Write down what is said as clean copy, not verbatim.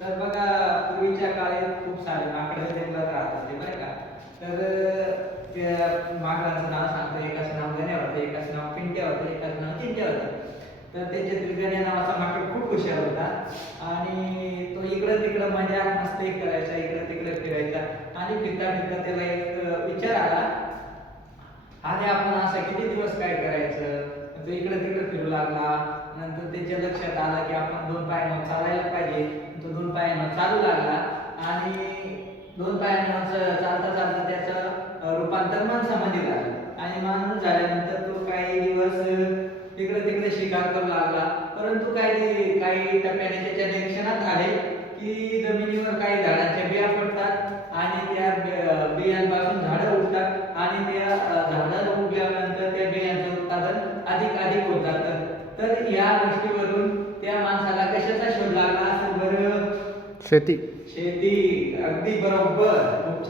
तर बघा पूर्वीच्या काळात खूप सारे माकडं जंगलात राहत होते बरं का. तर त्या माकडाचं नाव सांगतो, एकाचं नाव गण्या होतं, एकाचं नाव पिंट्या होतं, एकाचं नाव चिंट्या होतं. तर त्याच्यातील गण्या नावाचा माकड खूप हुशार होता आणि तो इकडं तिकडं मजा मस्ती करायचा, इकडं तिकडं फिरायचा. आणि फिरता फिरता त्याला एक विचार आला, अरे आपण असं किती दिवस काय करायचं. तो इकडे तिकडे फिरू लागला. नंतर त्याच्या लक्षात आलं की आपण दोन पायानं चालायला पाहिजे. तो दोन पायानं चालू लागला आणि दोन पायानं चालता चालता त्याचं रूपांतर माणसामध्ये झालं आणि माणूस झाल्यानंतर तो काही दिवस तिकडे तिकडे शिकार करू लागला. परंतु काही टप्प्याने त्याच्या निरीक्षणात आले की जमिनीवर काही झाडांच्या बिया पडतात आणि त्या बियांपासून झाडं उगतात आणि त्या झाडं उगल्यानंतर त्या बियांचं उत्पादन अधिक अधिक होत जातं. तर या गोष्टीवरून त्या माणसाला कशाचा शोध लागला असेल बरं? शेती. शेती. अगदी बरोबर.